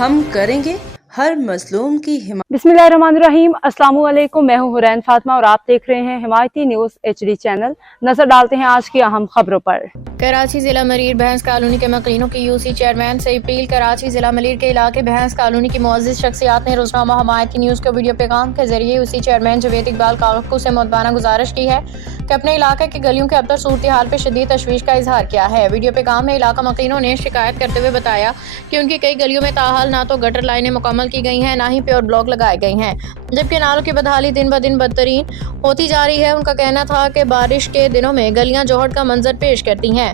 ہم کریں گے ہر مظلوم کی حمایت۔ बिस्मिल्लाहिर्रहमानिर्रहीम। अस्सलाम वालेकुम। मैं हूं हुरैन फातिमा और आप देख रहे हैं हिमायती न्यूज HD चैनल। नजर डालते हैं आज की अहम खबरों पर। कराची जिला मलीर भैंस कॉलोनी के मकीनों की यूसी चेयरमैन से अपील। कराची जिला मलीर के इलाके भैंस कॉलोनी की मुअज़्ज़िज़ शख्सियात ने रोजनामा हिमायती न्यूज़ को वीडियो पैगाम के जरिए यूसी चेयरमैन जवेद इकबाल काकू से मुअद्दबाना गुजारिश की है कि अपने इलाके की गलियों के अबतर सूरत हाल पर शदीद तशवीश का इजहार किया है। वीडियो पैगाम में इलाका मकीनों ने शिकायत करते हुए बताया कि उनकी कई गलियों में ताहाल ना तो गटर लाइनें मुकम्मल की गई हैं, ना ही प्योर ब्लॉक लगाए गए हैं, जबकि नालों की बदहाली दिन ब दिन बदतरीन होती जा रही है। उनका कहना था कि बारिश के दिनों में गलियां जोहड़ का मंजर पेश करती हैं।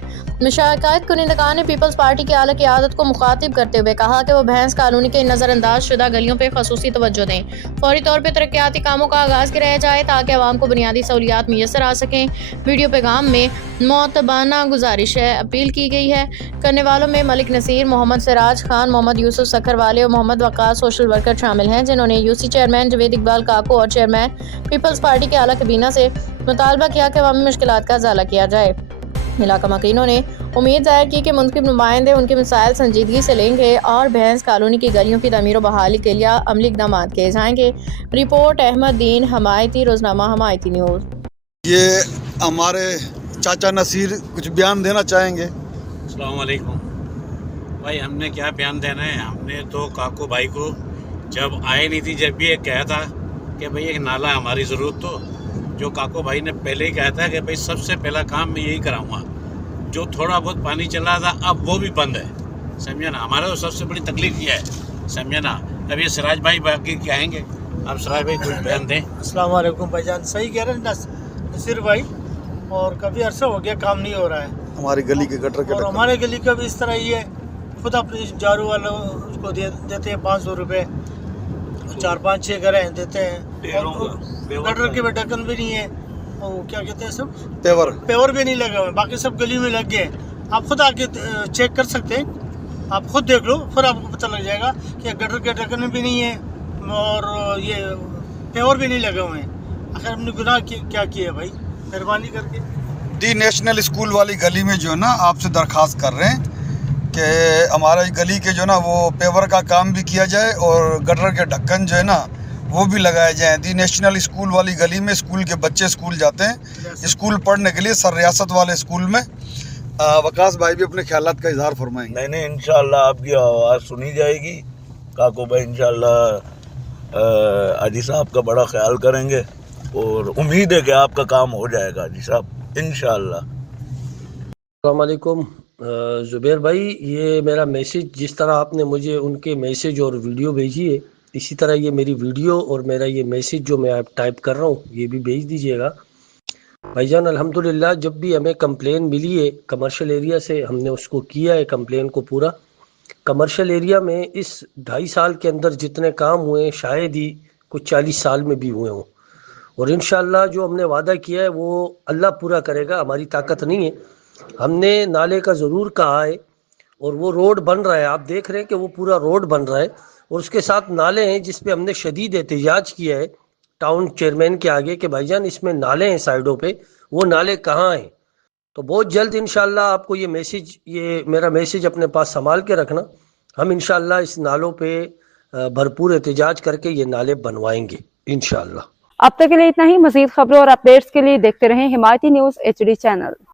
शिकायत कुनिंदगान ने पीपल्स पार्टी की आला क़यादत को मुखातिब करते हुए कहा कि वो भैंस कॉलोनी के नज़रअंदाज शुदा गलियों पर खसूसी तवज्जो दें, फौरी तौर पर तरक्याती कामों का आगाज़ कराया जाए ताकि आवाम को बुनियादी सहूलियात मुयस्सर आ सकें। वीडियो पैगाम में मुअत्तबाना गुजारिश है अपील की गई है। करने वालों में मलिक नसीर, मोहम्मद सिराज खान, मोहम्मद यूसुफ सखर वाले और मोहम्मद वक़ास सोशल वर्कर शामिल हैं, जिन्होंने यूसी चेयरमैन जवेद इकबाल काकू और चेयरमैन पीपल्स पार्टी के आला कबीना से मुतालबा किया कि अवामी मुश्किलात का इज़ाला किया जाए। इलाका मकीनों ने उम्मीद जाहिर की कि मुंतखब नुमाइंदे उनके मसाइल संजीदगी से लेंगे और भैंस कॉलोनी की गलियों की तमीर व बहाली के लिए अमली इक़दाम किए जाएंगे। रिपोर्ट अहमद दीन, हिमायती रोजनामा हिमायती न्यूज़। ये हमारे चाचा नसीर कुछ बयान देना चाहेंगे। अस्सलाम वालेकुम भाई, हमने क्या बयान देना है। हमने तो काकू भाई को जब आए नहीं थी, जब भी ये कहा था कि भाई एक नाला हमारी ज़रूरत, तो जो काकू भाई ने पहले ही कहा था कि भाई सबसे पहला काम मैं यही कराऊंगा। जो थोड़ा बहुत पानी चला था अब वो भी बंद है, समझे ना। हमारा तो सबसे बड़ी तकलीफ ये है, समझे ना। अब ये सिराज भाई बाकी कहेंगे, अब सिराज भाई कुछ बयान दें। अस्सलाम वालेकुम भाईजान, सही कह रहे हैं नसीर भाई, और काफ़ी अर्सा हो गया काम नहीं हो रहा है हमारी गली के गटर के और हमारे गली का भी इस तरह ही है। खुद अपने झाड़ू वालों उसको देते हैं 500 रुपये, 4-5-6 घर हैं देते हैं, और गटर के ढक्कन भी नहीं है, और क्या कहते हैं सब पेवर भी नहीं लगे हुए, बाकी सब गली में लग गए। आप खुद आके चेक कर सकते हैं, आप खुद देख लो, फिर आपको पता लग जाएगा कि गटर के ढक्कन भी नहीं है और ये पेवर भी नहीं लगे हुए हैं। आखिर हमने गुनाह क्या किया भाई, मेहरबानी करके। दी नेशनल स्कूल वाली गली में जो है ना, आपसे दरख्वास्त कर रहे हैं कि हमारी गली के जो है ना वो पेवर का काम भी किया जाए और गटर के ढक्कन जो है ना वो भी लगाए जाएँ। दी नेशनल स्कूल वाली गली में स्कूल के बच्चे स्कूल जाते हैं, स्कूल पढ़ने के लिए, सर रियासत वाले स्कूल में। वकास भाई भी अपने ख्यालात का इजहार फरमाएंगे। नहीं, इंशाअल्लाह आपकी आवाज़ सुनी जाएगी। काकू भाई इंशाअल्लाह हाजी साहब का बड़ा ख्याल करेंगे और उम्मीद है कि आपका काम हो जाएगा हाजी साहब, इंशाअल्लाह। अस्सलाम वालेकुम ज़ुबैर भाई, ये मेरा मैसेज जिस तरह आपने मुझे उनके मैसेज और वीडियो भेजी है, इसी तरह ये मेरी वीडियो और मेरा ये मैसेज जो मैं आप टाइप कर रहा हूँ ये भी भेज दीजिएगा भाईजान। अल्हम्दुलिल्लाह जब भी हमें कंप्लेन मिली है कमर्शियल एरिया से, हमने उसको किया है कंप्लेन को पूरा। कमर्शियल एरिया में इस 2.5 साल के अंदर जितने काम हुए शायद ही कुछ 40 साल में भी हुए हों, और इंशाअल्लाह जो हमने वादा किया है वो अल्लाह पूरा करेगा। हमारी ताकत नहीं है, हमने नाले का ज़रूर कहा है और वो रोड बन रहा है, आप देख रहे हैं कि वो पूरा रोड बन रहा है, और उसके साथ नाले हैं जिस पे हमने शदीद एहतजाज किया है टाउन चेयरमैन के आगे कि भाईजान इसमें नाले हैं साइडों पे, वो नाले कहाँ हैं। तो बहुत जल्द इंशाअल्लाह आपको ये मैसेज, ये मेरा मैसेज अपने पास संभाल के रखना, हम इंशाअल्लाह इस नालों पे भरपूर एहतजाज करके ये नाले बनवाएंगे इंशाअल्लाह। अब तक के लिए इतना ही। मजीद खबरों और अपडेट्स के लिए देखते रहें हिमायती न्यूज HD चैनल।